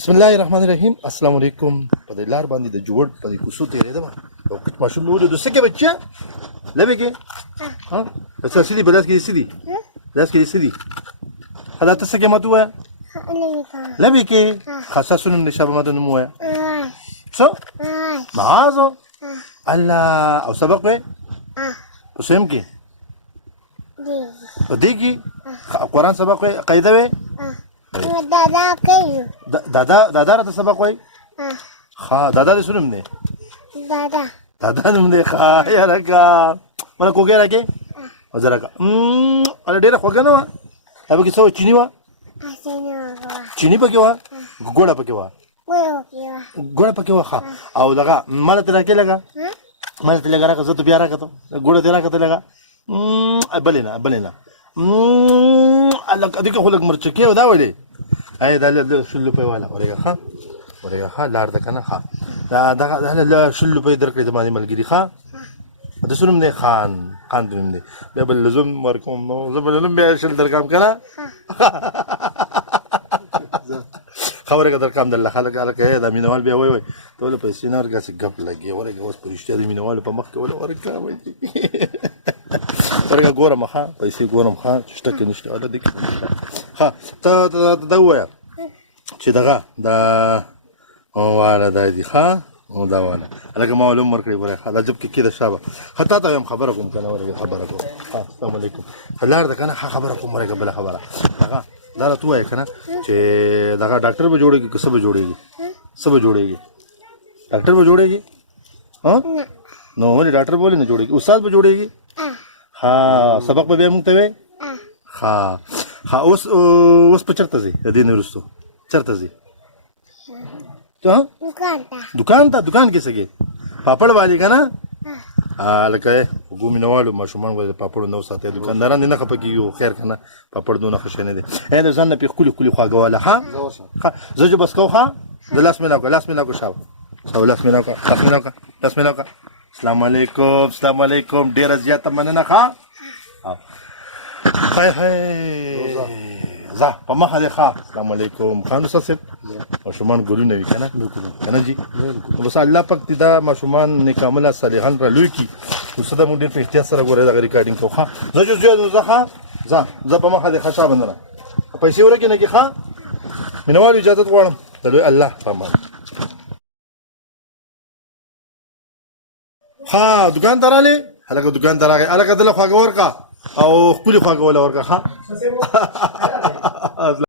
بسم الله الرحمن الرحیم. السلام علیکم. په دې لار باندې د جوړ په دې کوڅو تیرېدم او کټ ماشوم نو د سکه بچا لبه کې ها څه سړي بلاس کې سړي بلاس کې سړي هدا ته سکه ماتو لبه کې خاصه سنن نشابه ماته نو موه څو معاذ الله او سبق به پسیم کې دې کې قرآن سبق قاعده وي دادا کوي دادا راته سبق وای ها دادا دې سنم نه دادا نوم دې ښه یاره کا مله کوګه راکې وزره کا ا ډېره خوږه نه وه هغه کې څه چینی وه چینی پکې وه ګوړه پکې وه ګوړه پکې وه ښه او دغه ماله ته راکې لګه ماله ته لګه راکه زه ته بیا راکته ګوړه دې راکته لګه بلې نه الله دې خو لږ مرچکې او دا ویلې ای دا شل روپۍ والا ورېږه ښه لار ده که نه ښه دا شل روپۍ درکړې زما دې ملګري ښه د څه نوم دی خان دې نوم دی بیا به لزوم ورکوم نو زه به نوم بیا شل درکړم که نه خبره که درکړم دله خلک هلکه دا مینهوال بیا وایي ته ولې پیسې نه ورکړه چې ګپ لګې ورکړه اوس په رښتیا د مینهوالو په مخ کې ولې ورکړه ورکړه ګورم ښه پیسې ګورم ښه چې شته که نشته والا دې کې ښه ته دا ووایه چې دغه دا واله دا دي ښه دا واله هلکه ما معلوم ورکړې ګوره ښه دا جب کې کېده شابه ښه تا ته یم خبره کوم که نه ورکړه خبره کوم ښه السلام علیکم لار ده که نه ښه خبره کوم ورکړه بله خبره هغه دا راته ووایه که نه چې دغه ډاکټر به جوړېږي که څه به جوړېږي څه به جوړېږي ډاکټر به جوړېږي نو ولې ډاکټر به ولې نه جوړېږي استاد به جوړېږي ها سبق به بیا موږ ته وایي ها اوس په چېرته ځې د دې نه وروستو چېرته ځې دوکان کې څه کې پاپړ والي که نه لکه وګو مینهوالو ماشومان به د پاپړو نه وساتئ دوکانداران دې نه خفه کېږي خیر که نه پاپړ دونه ښه شی نه دی د ځان نه پې ښکلي ښکلي خواږه واله ښه زه جو بس کوم ښه د لاس مې ناو کړه شاو لاس مې ناو کړه السلام علیکم ډېره زیاته مننه ښه ځه په مخه دې ښه السلام علیکم خان استاد صاحب ماشومان ګلونه وي که نه جي بس الله پاک دې دا ماشومان نیک عمله صالحان را لوی کړي خو څه ده موږ ډېر په احتیاط سره ګورئ دغه ریکارډینګ کوو ښه زه جو ځو ځه ښه ځه په مخه دې ښه شا بندره پیسې ورکې نه کې ښه مینهوالو اجازت غواړم د لوی الله په امان ها دکان ته راغلې هلکه دکان ته راغی هلکه دله خواږه ورکړه او ښکلي خواږه وله ورکړه ښه